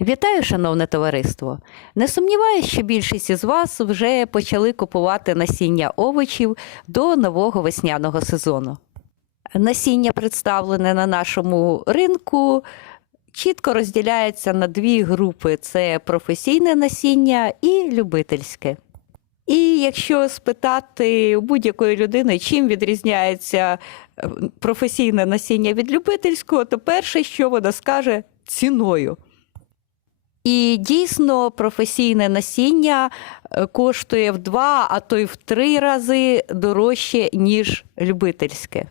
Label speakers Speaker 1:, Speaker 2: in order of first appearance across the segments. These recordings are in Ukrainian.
Speaker 1: Вітаю, шановне товариство! Не сумніваюся, що більшість із вас вже почали купувати насіння овочів до нового весняного сезону. Насіння, представлене на нашому ринку, чітко розділяється на дві групи: це професійне насіння і любительське. І якщо спитати будь-якої людини, чим відрізняється е, професійне насіння від любительського, то перше, що вона скаже, ціною. І дійсно професійне насіння е, коштує в два, а то й в три рази дорожче, ніж любительське.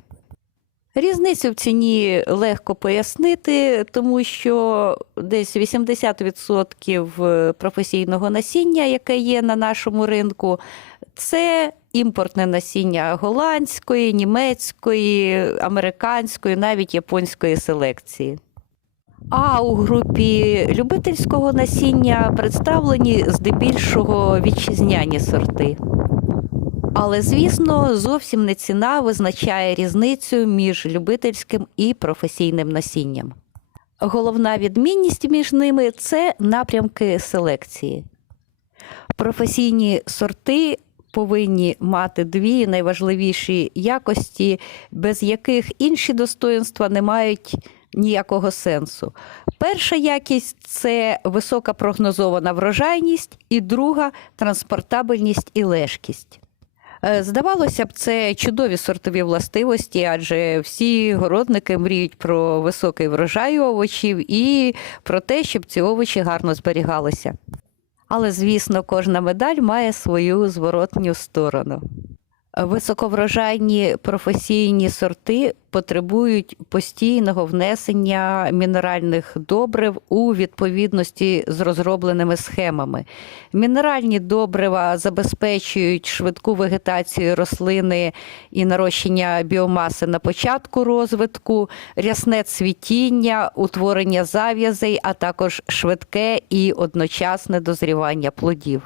Speaker 1: Різницю в ціні легко пояснити, тому що десь 80% професійного насіння, яке є на нашому ринку, це імпортне насіння голландської, німецької, американської, навіть японської селекції. А у групі любительського насіння представлені здебільшого вітчизняні сорти. Але, звісно, зовсім не ціна визначає різницю між любительським і професійним насінням. Головна відмінність між ними це напрямки селекції. Професійні сорти повинні мати дві найважливіші якості, без яких інші достоинства не мають ніякого сенсу. Перша якість це висока прогнозована врожайність, і друга транспортабельність і лежкість. Е, Здавалося б, це чудові сортові властивості, адже всі городники мріють про високий врожай овочів і про те, щоб ці овочі гарно зберігалися. Але, звісно, кожна медаль має свою зворотню сторону. Високоврожайні професійні сорти потребують постійного внесення мінеральних добрив у відповідності з розробленими схемами. Мінеральні добрива забезпечують швидку вегетацію рослини і нарощення біомаси на початку розвитку, рясне цвітіння, утворення зав'язей, а також швидке і одночасне дозрівання плодів.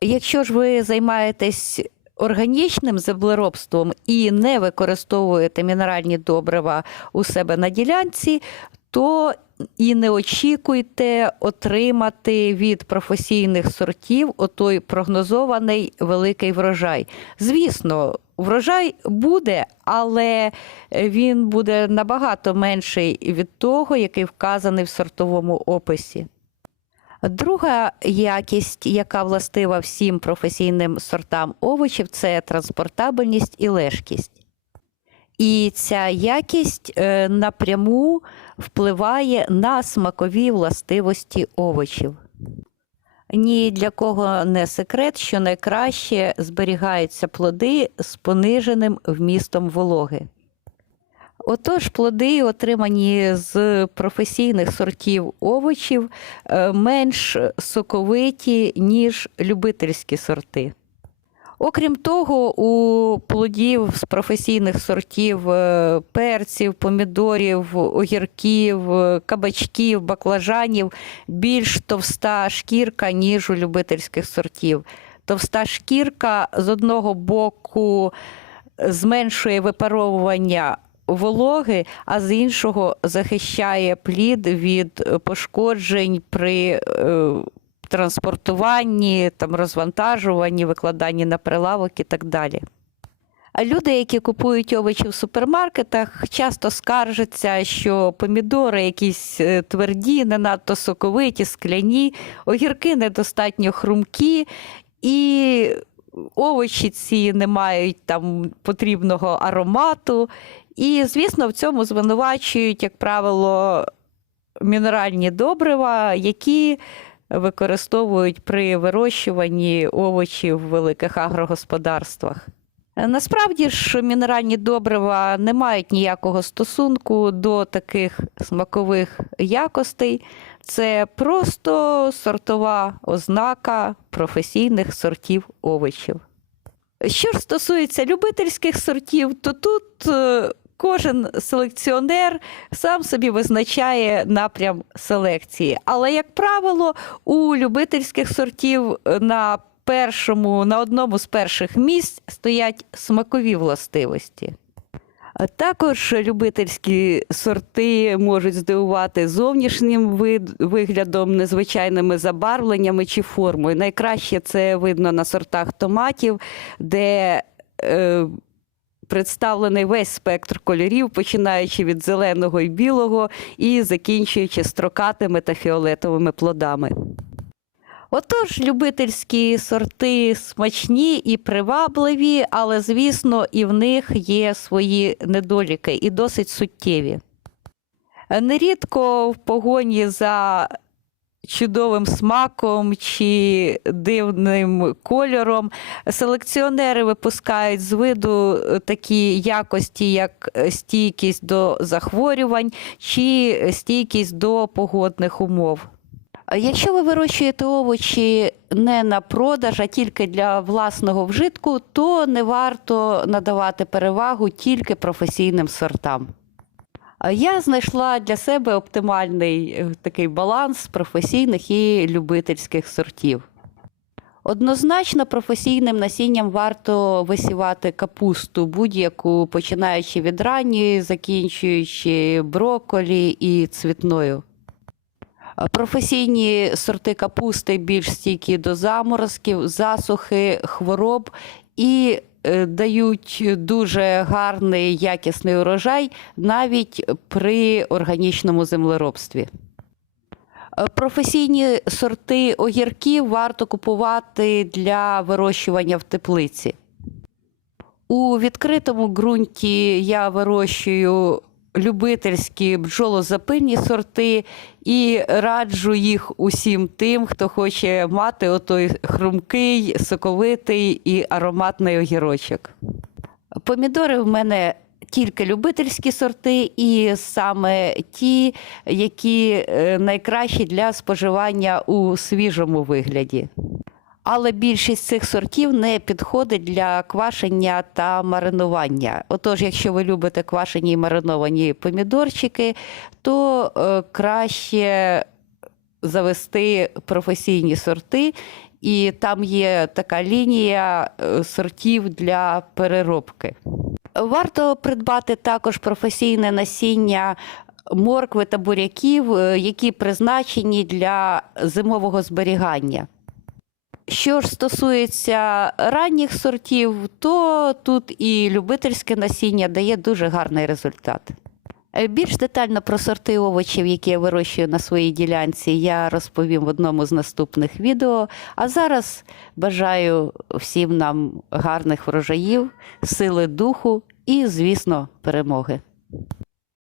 Speaker 1: Якщо ж ви займаєтесь органічним землеробством і не використовуєте мінеральні добрива у себе на ділянці, то і не очікуйте отримати від професійних сортів отой прогнозований великий врожай. Звісно, врожай буде, але він буде набагато менший від того, який вказаний в сортовому описі. Друга якість, яка властива всім професійним сортам овочів, це транспортабельність і лежкість. І ця якість е, напряму впливає на смакові властивості овочів. Ні для кого не секрет, що найкраще зберігаються плоди з пониженим вмістом вологи. Отож, плоди, отримані з професійних сортів овочів, е, менш соковиті, ніж любительські сорти. Окрім того, у плодів з професійних сортів е, перців, помідорів, огірків, е, кабачків, баклажанів більш товста шкірка, ніж у любительських сортів. Товста шкірка з одного боку зменшує випаровування вологи, а з іншого захищає плід від пошкоджень при е, транспортуванні, там, розвантажуванні, викладанні на прилавок і так далі. А люди, які купують овочі в супермаркетах, часто скаржаться, що помідори якісь е, тверді, не надто соковиті, скляні, огірки недостатньо хрумкі, і овочі ці не мають там потрібного аромату. І, звісно, в цьому звинувачують, як правило, мінеральні добрива, які використовують при вирощуванні овочів в великих агрогосподарствах. Насправді ж мінеральні добрива не мають ніякого стосунку до таких смакових якостей. Це просто сортова ознака професійних сортів овочів. Що ж стосується любительських сортів, то тут е, кожен селекціонер сам собі визначає напрям селекції. Але, як правило, у любительських сортів е, на першому, на одному з перших місць стоять смакові властивості. Також любительські сорти можуть здивувати зовнішнім виглядом, незвичайними забарвленнями чи формою. Найкраще це видно на сортах томатів, де е, представлений весь спектр кольорів, починаючи від зеленого і білого і закінчуючи строкатими та фіолетовими плодами. Отож, любительські сорти смачні і привабливі, але, звісно, і в них є свої недоліки і досить суттєві. Нерідко в погоні за чудовим смаком чи дивним кольором селекціонери випускають з виду такі якості, як стійкість до захворювань чи стійкість до погодних умов. Якщо ви вирощуєте овочі не на продаж, а тільки для власного вжитку, то не варто надавати перевагу тільки професійним сортам. А Я знайшла для себе оптимальний е, такий баланс професійних і любительських сортів. Однозначно, професійним насінням варто висівати капусту будь-яку, починаючи від ранньої, закінчуючи брокколі і цвітною. Професійні сорти капусти більш стійкі до заморозків, засухи, хвороб і е, дають дуже гарний якісний урожай навіть при органічному землеробстві. Е, Професійні сорти огірків варто купувати для вирощування в теплиці. У відкритому ґрунті я вирощую любительські бджолозапильні сорти і раджу їх усім тим, хто хоче мати отой хрумкий, соковитий і ароматний огірочок. Помідори в мене тільки любительські сорти, і саме ті, які е, найкращі для споживання у свіжому вигляді. Але більшість цих сортів не підходить для квашення та маринування. Отож, якщо ви любите квашені і мариновані помідорчики, то е, краще завести професійні сорти, і там є така лінія е, сортів для переробки. Варто придбати також професійне насіння моркви та буряків, е, які призначені для зимового зберігання. Що ж стосується ранніх сортів, то тут і любительське насіння дає дуже гарний результат. Е, Більш детально про сорти овочів, які я вирощую на своїй ділянці, я розповім в одному з наступних відео. А зараз бажаю всім нам гарних врожаїв, сили духу і, звісно, перемоги.